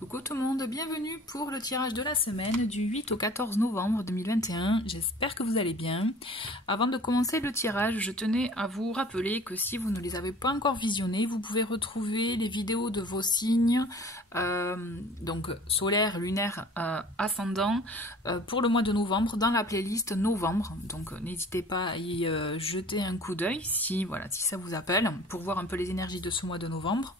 Coucou tout le monde, bienvenue pour le tirage de la semaine du 8 au 14 novembre 2021. J'espère que vous allez bien. Avant de commencer le tirage, je tenais à vous rappeler que si vous ne les avez pas encore visionnés, vous pouvez retrouver les vidéos de vos signes, donc solaire, lunaire, ascendant, pour le mois de novembre dans la playlist novembre. Donc n'hésitez pas à y jeter un coup d'œil si ça vous appelle, pour voir un peu les énergies de ce mois de novembre.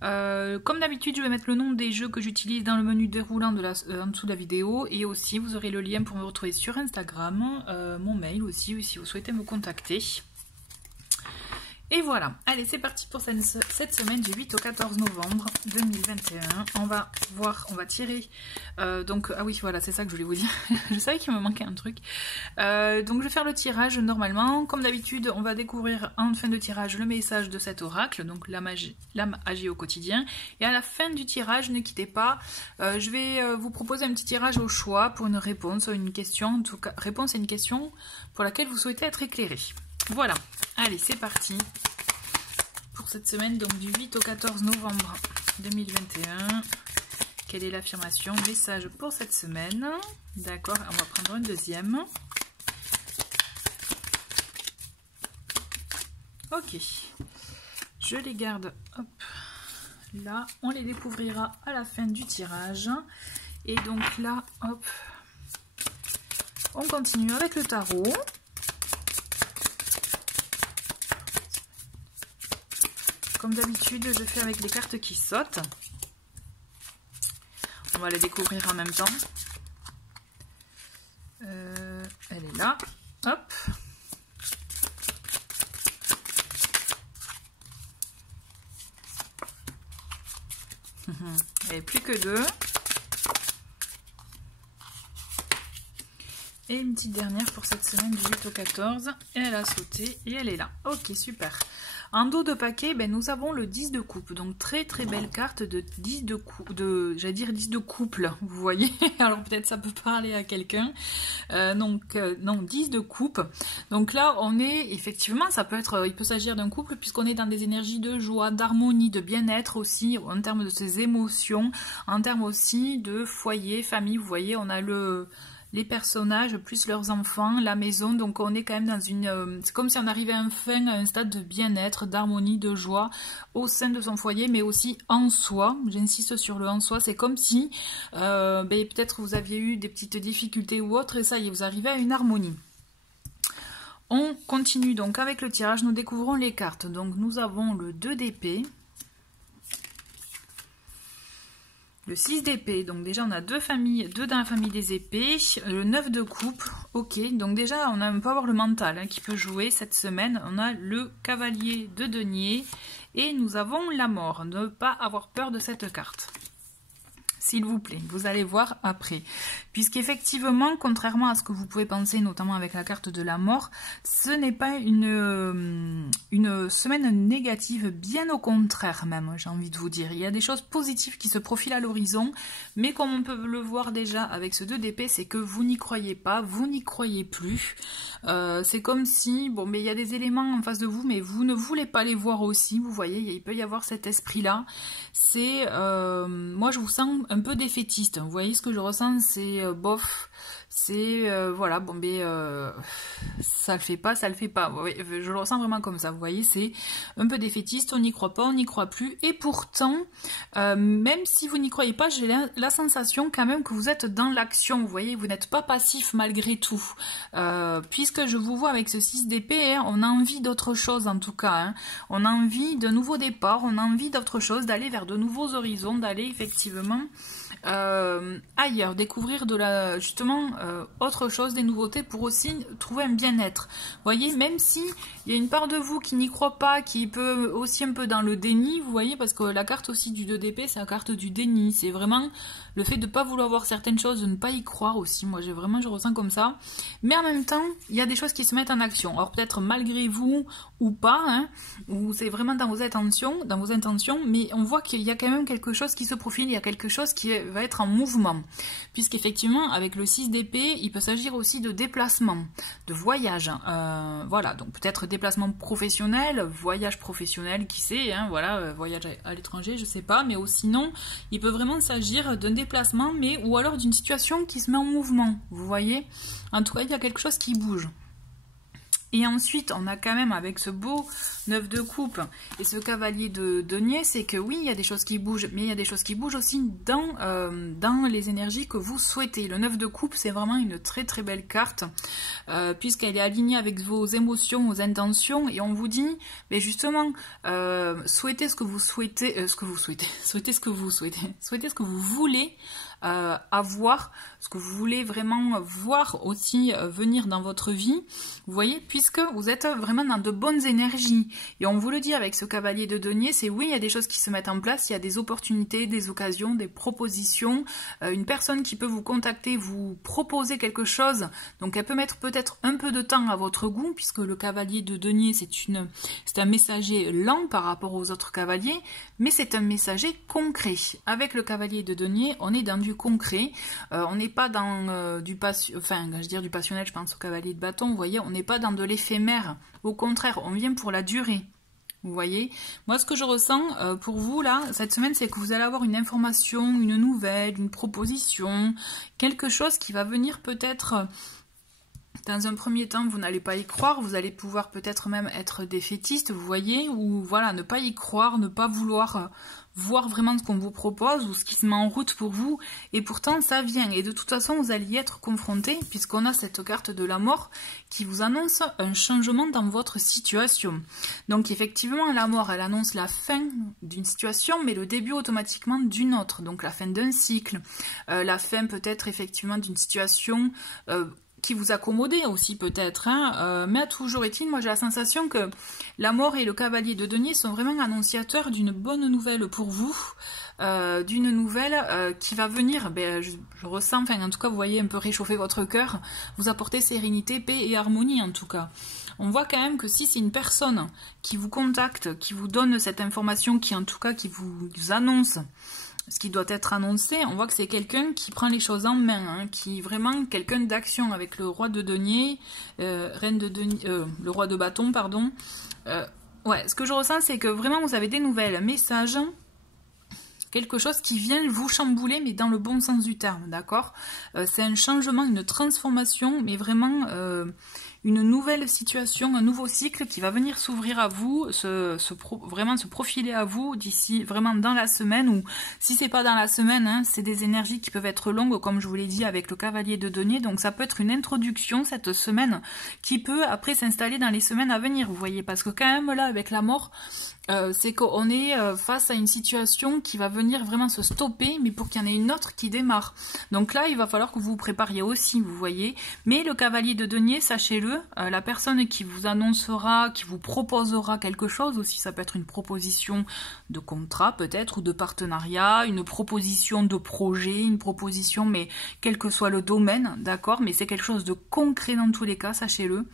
Comme d'habitude, je vais mettre le nom des jeux que j'utilise dans le menu déroulant en dessous de la vidéo, et aussi vous aurez le lien pour me retrouver sur Instagram, mon mail aussi si vous souhaitez me contacter. Et voilà, allez, c'est parti pour cette semaine du 8 au 14 novembre 2021. On va tirer, ah oui, voilà, c'est ça que je voulais vous dire. Je savais qu'il me manquait un truc. Donc je vais faire le tirage normalement. Comme d'habitude, on va découvrir en fin de tirage le message de cet oracle, donc l'âme agit au quotidien. Et à la fin du tirage, ne quittez pas, je vais vous proposer un petit tirage au choix pour une réponse à une question, en tout cas, réponse à une question pour laquelle vous souhaitez être éclairé. Voilà, allez, c'est parti pour cette semaine, donc du 8 au 14 novembre 2021. Quelle est l'affirmation, message pour cette semaine? D'accord, on va prendre un deuxième. Ok, je les garde, hop, là, on les découvrira à la fin du tirage. Et donc là, hop, on continue avec le tarot. Comme d'habitude, je fais avec les cartes qui sautent. On va les découvrir en même temps. Elle est là. Hop. Il n'y avait plus que deux. Et une petite dernière pour cette semaine du 8 au 14. Et elle a sauté et elle est là. Ok, super. En dos de paquet, nous avons le 10 de coupe. Donc très très belle carte de 10 de coupe, j'allais dire 10 de couple, vous voyez. Alors peut-être ça peut parler à quelqu'un. Non, 10 de coupe. Donc là, on est effectivement, il peut s'agir d'un couple puisqu'on est dans des énergies de joie, d'harmonie, de bien-être aussi, en termes de ses émotions, en termes aussi de foyer, famille. Vous voyez, on a les personnages, plus leurs enfants, la maison, donc on est quand même dans une... c'est comme si on arrivait enfin à un stade de bien-être, d'harmonie, de joie au sein de son foyer, mais aussi en soi. J'insiste sur le en soi, c'est comme si peut-être vous aviez eu des petites difficultés ou autre, et ça y est, vous arrivez à une harmonie. On continue donc avec le tirage, nous découvrons les cartes. Donc nous avons le 2 d'épée, le 6 d'épée, donc déjà on a deux dans la famille des épées, le 9 de coupe, ok, donc déjà on peut avoir le mental qui peut jouer cette semaine, on a le cavalier de denier et nous avons la mort, ne pas avoir peur de cette carte. S'il vous plaît, vous allez voir après. Puisqu'effectivement, contrairement à ce que vous pouvez penser, notamment avec la carte de la mort, ce n'est pas une semaine négative, bien au contraire même, j'ai envie de vous dire. Il y a des choses positives qui se profilent à l'horizon, mais comme on peut le voir déjà avec ce 2 d'épée, c'est que vous n'y croyez pas, vous n'y croyez plus. C'est comme si, il y a des éléments en face de vous, mais vous ne voulez pas les voir aussi, vous voyez, il peut y avoir cet esprit-là. C'est, moi je vous sens un peu défaitiste, vous voyez ce que je ressens, c'est bof, c'est ça le fait pas, je le ressens vraiment comme ça, vous voyez, c'est un peu défaitiste, on n'y croit pas, on n'y croit plus, et pourtant, même si vous n'y croyez pas, j'ai la sensation quand même que vous êtes dans l'action, vous voyez, vous n'êtes pas passif malgré tout, puisque je vous vois avec ce 6 d'épée, on a envie d'autre chose en tout cas, on a envie de nouveaux départs, on a envie d'autre chose, d'aller vers de nouveaux horizons, d'aller effectivement ailleurs, découvrir justement autre chose, des nouveautés pour aussi trouver un bien-être. Vous voyez, même si il y a une part de vous qui n'y croit pas, qui peut aussi un peu dans le déni, vous voyez, parce que la carte aussi du 2 d'épée, c'est la carte du déni, c'est vraiment le fait de ne pas vouloir voir certaines choses, de ne pas y croire aussi, moi je ressens comme ça, mais en même temps, il y a des choses qui se mettent en action, alors peut-être malgré vous ou pas, ou c'est vraiment dans vos intentions, mais on voit qu'il y a quand même quelque chose qui se profile, il y a quelque chose qui va va être en mouvement. Puisqu'effectivement, avec le 6 d'épée, il peut s'agir aussi de déplacement, de voyage. Voilà, donc peut-être déplacement professionnel, voyage professionnel, qui sait, hein, voilà, voyage à l'étranger, je sais pas, mais sinon, il peut vraiment s'agir d'un déplacement, mais ou alors d'une situation qui se met en mouvement, vous voyez. En tout cas, il y a quelque chose qui bouge. Et ensuite, on a quand même avec ce beau 9 de coupe et ce cavalier de denier, c'est que oui, il y a des choses qui bougent, mais il y a des choses qui bougent aussi dans les énergies que vous souhaitez. Le 9 de coupe, c'est vraiment une très très belle carte, puisqu'elle est alignée avec vos émotions, vos intentions, et on vous dit, mais justement, souhaitez ce que vous souhaitez, souhaitez ce que vous souhaitez, souhaitez ce que vous voulez, avoir, ce que vous voulez vraiment voir aussi venir dans votre vie, vous voyez, puisque vous êtes vraiment dans de bonnes énergies. Et on vous le dit avec ce cavalier de denier, c'est oui, il y a des choses qui se mettent en place, il y a des opportunités, des occasions, des propositions, une personne qui peut vous contacter, vous proposer quelque chose, donc elle peut mettre peut-être un peu de temps à votre goût, puisque le cavalier de denier, c'est un messager lent par rapport aux autres cavaliers, mais c'est un messager concret. Avec le cavalier de denier, on est dans du concret, on n'est pas dans du passionnel, je pense au cavalier de bâton, vous voyez, on n'est pas dans de l'éphémère, au contraire, on vient pour la durée. Vous voyez, moi ce que je ressens pour vous là, cette semaine, c'est que vous allez avoir une information, une nouvelle, une proposition, quelque chose qui va venir peut-être... Dans un premier temps, vous n'allez pas y croire, vous allez pouvoir peut-être même être défaitiste, vous voyez, ou voilà, ne pas y croire, ne pas vouloir voir vraiment ce qu'on vous propose ou ce qui se met en route pour vous, et pourtant ça vient, et de toute façon vous allez y être confronté, puisqu'on a cette carte de la mort qui vous annonce un changement dans votre situation. Donc effectivement, la mort, elle annonce la fin d'une situation, mais le début automatiquement d'une autre, donc la fin d'un cycle, la fin peut-être effectivement d'une situation... qui vous accommodez aussi peut-être, hein, mais toujours est-il, moi j'ai la sensation que la mort et le cavalier de denier sont vraiment annonciateurs d'une bonne nouvelle pour vous, d'une nouvelle qui va venir, je ressens, enfin en tout cas vous voyez un peu réchauffer votre cœur, vous apporter sérénité, paix et harmonie en tout cas. On voit quand même que si c'est une personne qui vous contacte, qui vous donne cette information, qui en tout cas qui vous annonce ce qui doit être annoncé, on voit que c'est quelqu'un qui prend les choses en main, hein, qui est vraiment quelqu'un d'action, avec le roi de denier, le roi de bâton, pardon. Ouais, ce que je ressens, c'est que vraiment vous avez des nouvelles, messages, quelque chose qui vient vous chambouler, mais dans le bon sens du terme, d'accord? C'est un changement, une transformation, mais vraiment... une nouvelle situation, un nouveau cycle qui va venir s'ouvrir à vous, vraiment se profiler à vous d'ici vraiment dans la semaine, ou si c'est pas dans la semaine, hein, c'est des énergies qui peuvent être longues, comme je vous l'ai dit avec le cavalier de denier, donc ça peut être une introduction cette semaine qui peut après s'installer dans les semaines à venir, vous voyez, parce que quand même là avec la mort, c'est qu'on est face à une situation qui va venir vraiment se stopper, mais pour qu'il y en ait une autre qui démarre. Donc là, il va falloir que vous vous prépariez aussi, vous voyez. Mais le cavalier de denier, sachez-le, la personne qui vous annoncera, qui vous proposera quelque chose aussi, ça peut être une proposition de contrat peut-être, ou de partenariat, une proposition de projet, une proposition, mais quel que soit le domaine, d'accord, mais c'est quelque chose de concret dans tous les cas, sachez-le.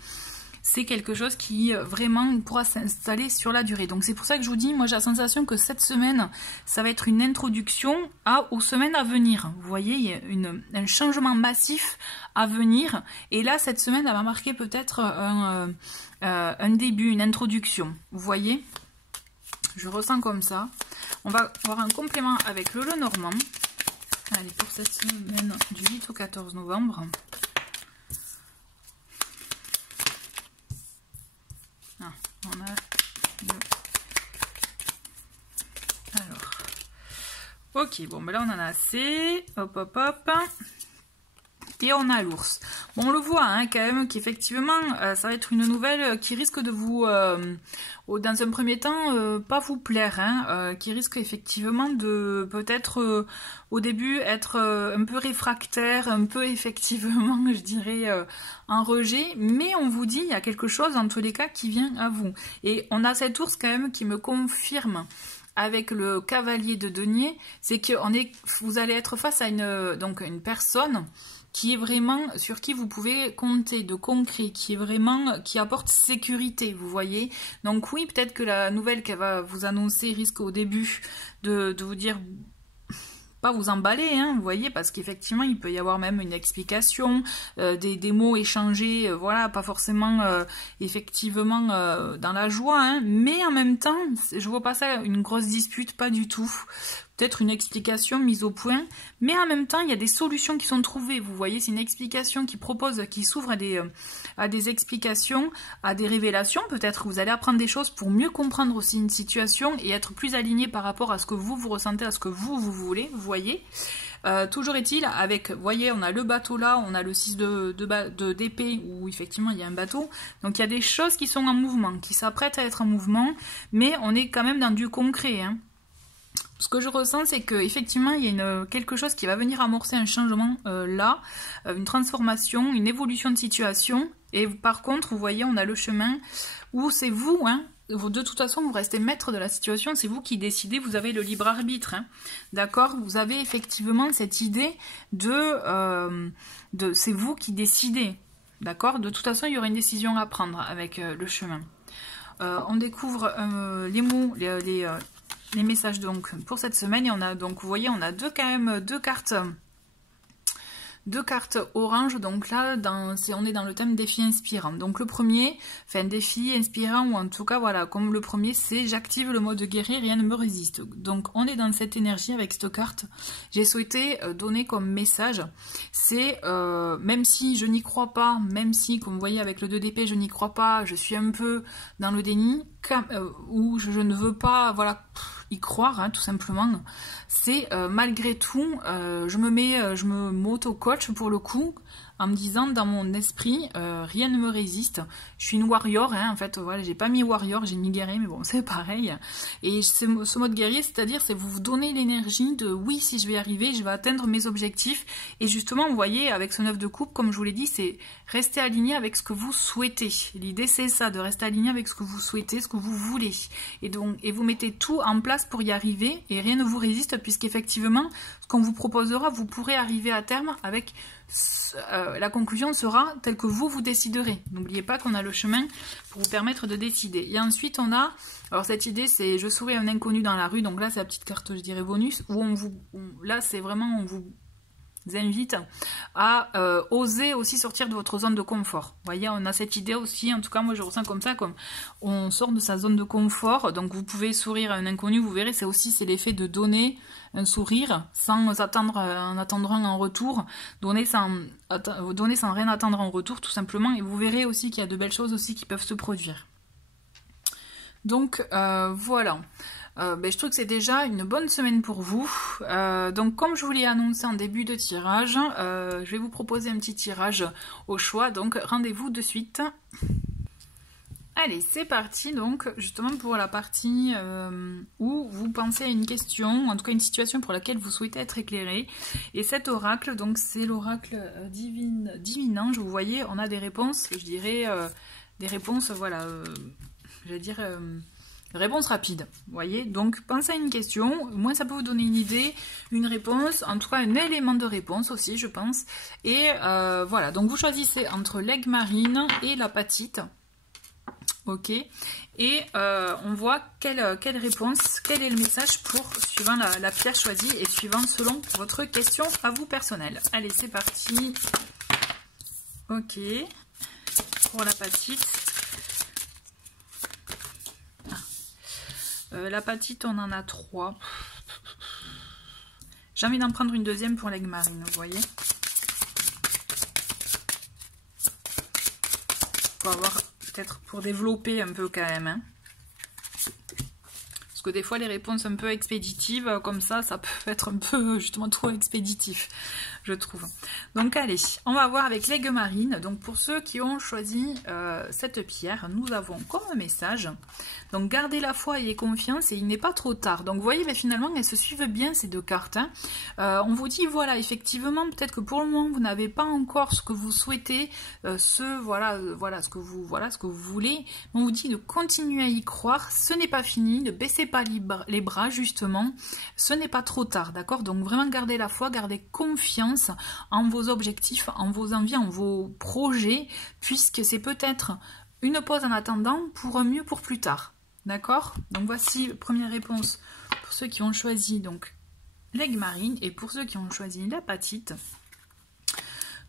C'est quelque chose qui vraiment pourra s'installer sur la durée. Donc c'est pour ça que je vous dis, moi j'ai la sensation que cette semaine, ça va être une introduction aux semaines à venir. Vous voyez, il y a un changement massif à venir. Et là, cette semaine, elle va marquer peut-être un début, une introduction. Vous voyez, je ressens comme ça. On va avoir un complément avec le Lenormand. Allez, pour cette semaine du 8 au 14 novembre. On a alors, ok, bon, ben là on en a assez, hop, hop, hop, et on a l'ours. Bon, on le voit, hein, quand même, qu'effectivement, ça va être une nouvelle qui risque de vous, dans un premier temps, pas vous plaire, hein, qui risque effectivement de, peut-être, au début, être un peu réfractaire, un peu, effectivement, je dirais, en rejet, mais on vous dit, il y a quelque chose, en tous les cas, qui vient à vous. Et on a cet ours, quand même, qui me confirme avec le cavalier de denier, c'est que vous allez être face à une personne qui est vraiment, sur qui vous pouvez compter, de concret, qui apporte sécurité, vous voyez. Donc oui, peut-être que la nouvelle qu'elle va vous annoncer risque au début de vous dire pas vous emballer, hein, vous voyez, parce qu'effectivement, il peut y avoir même une explication, des mots échangés, voilà, pas forcément, effectivement, dans la joie, hein, mais en même temps, je vois pas ça une grosse dispute, pas du tout. Peut-être une explication mise au point, mais en même temps, il y a des solutions qui sont trouvées. Vous voyez, c'est une explication qui propose, qui s'ouvre à des explications, à des révélations. Peut-être que vous allez apprendre des choses pour mieux comprendre aussi une situation et être plus aligné par rapport à ce que vous ressentez, à ce que vous voulez, vous voyez. Toujours est-il, avec, vous voyez, on a le bateau là, on a le 6 d'épée où effectivement il y a un bateau. Donc il y a des choses qui sont en mouvement, qui s'apprêtent à être en mouvement, mais on est quand même dans du concret, hein. Ce que je ressens, c'est qu'effectivement, il y a quelque chose qui va venir amorcer un changement là, une transformation, une évolution de situation. Et par contre, vous voyez, on a le chemin où c'est vous, hein, de toute façon, vous restez maître de la situation, c'est vous qui décidez, vous avez le libre arbitre, hein, d'accord? Vous avez effectivement cette idée c'est vous qui décidez, d'accord? De toute façon, il y aura une décision à prendre avec le chemin. On découvre les mots, les messages donc pour cette semaine, et on a donc, vous voyez, on a quand même deux cartes orange. Donc là, on est dans le thème défi inspirant. Donc le premier, enfin défi inspirant, ou en tout cas voilà, comme le premier, c'est j'active le mode guerrier, rien ne me résiste. Donc on est dans cette énergie avec cette carte. J'ai souhaité donner comme message, c'est même si je n'y crois pas, même si, comme vous voyez avec le 2 d'épée, je n'y crois pas, je suis un peu dans le déni, ou je ne veux pas, voilà, y croire, hein, tout simplement. C'est malgré tout, je me m'auto-coach pour le coup, en me disant dans mon esprit, rien ne me résiste. Je suis une warrior, hein, en fait, voilà, j'ai pas mis warrior, j'ai mis guerrier, mais bon, c'est pareil. Et ce mode guerrier, c'est-à-dire, c'est vous donner l'énergie de oui, si je vais y arriver, je vais atteindre mes objectifs. Et justement, vous voyez, avec ce 9 de coupe, comme je vous l'ai dit, c'est rester aligné avec ce que vous souhaitez. L'idée, c'est ça, de rester aligné avec ce que vous souhaitez, ce que vous voulez. Et vous mettez tout en place pour y arriver, et rien ne vous résiste, puisqu'effectivement, ce qu'on vous proposera, vous pourrez arriver à terme avec la conclusion sera telle que vous déciderez. N'oubliez pas qu'on a le chemin pour vous permettre de décider. Et ensuite on a, alors cette idée c'est je souris un inconnu dans la rue, donc là c'est la petite carte je dirais bonus, où là c'est vraiment on vous invite à oser aussi sortir de votre zone de confort. Vous voyez, on a cette idée aussi, en tout cas moi je ressens comme ça, comme on sort de sa zone de confort, donc vous pouvez sourire à un inconnu, vous verrez, c'est l'effet de donner un sourire sans attendre en retour, donner sans rien attendre en retour tout simplement, et vous verrez aussi qu'il y a de belles choses aussi qui peuvent se produire. Donc voilà. Je trouve que c'est déjà une bonne semaine pour vous. Donc comme je vous l'ai annoncé en début de tirage, je vais vous proposer un petit tirage au choix, donc rendez-vous de suite. Allez, c'est parti donc justement pour la partie où vous pensez à une question, en tout cas une situation pour laquelle vous souhaitez être éclairé. Et cet oracle, donc c'est l'oracle divinange. Vous voyez, on a des réponses, je dirais des réponses, voilà, j'allais dire réponse rapide, vous voyez. Donc pensez à une question, au moins ça peut vous donner une idée, une réponse, en tout cas un élément de réponse aussi je pense. Et voilà, donc vous choisissez entre l'aigle marine et l'apatite. Ok, et on voit quelle réponse, quel est le message suivant la pierre choisie et suivant selon votre question à vous personnelle. Allez, c'est parti. Ok, pour l'apatite. L'apatite, on en a 3. J'ai envie d'en prendre une deuxième pour l'aigle marine, vous voyez. Pour avoir, peut-être pour développer un peu quand même. Hein. Parce que des fois, les réponses un peu expéditives, comme ça peut être un peu justement trop expéditif, je trouve. Donc allez, on va voir avec l'aigle marine. Donc pour ceux qui ont choisi cette pierre, nous avons comme message, donc gardez la foi et confiance et il n'est pas trop tard. Donc vous voyez, mais finalement elles se suivent bien ces deux cartes. Hein. On vous dit voilà, effectivement, peut-être que pour le moment vous n'avez pas encore ce que vous souhaitez, voilà ce que vous voulez. On vous dit de continuer à y croire, ce n'est pas fini, ne baissez pas les bras justement, ce n'est pas trop tard, d'accord? Donc vraiment gardez la foi, gardez confiance en vos objectifs, en vos envies, en vos projets, puisque c'est peut-être une pause en attendant pour un mieux pour plus tard. D'accord? Donc voici première réponse pour ceux qui ont choisi donc l'aigle marine. Et pour ceux qui ont choisi l'apatite,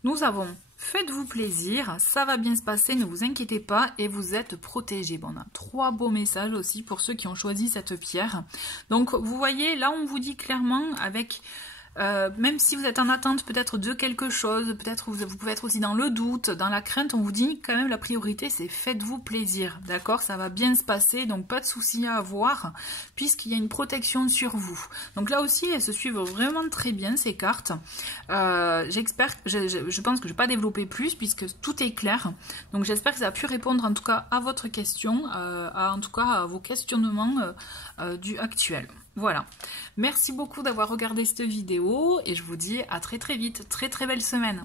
nous avons faites-vous plaisir, ça va bien se passer, ne vous inquiétez pas et vous êtes protégés. Bon, on a 3 beaux messages aussi pour ceux qui ont choisi cette pierre. Donc vous voyez, là on vous dit clairement avec... même si vous êtes en attente peut-être de quelque chose, peut-être vous pouvez être aussi dans le doute, dans la crainte, on vous dit quand même la priorité c'est faites-vous plaisir, d'accord? Ça va bien se passer, donc pas de soucis à avoir, puisqu'il y a une protection sur vous. Donc là aussi, elles se suivent vraiment très bien ces cartes. Je pense que je ne vais pas développer plus, puisque tout est clair. Donc j'espère que ça a pu répondre en tout cas à votre question, en tout cas à vos questionnements du actuel. Voilà, merci beaucoup d'avoir regardé cette vidéo et je vous dis à très très vite, très très belle semaine.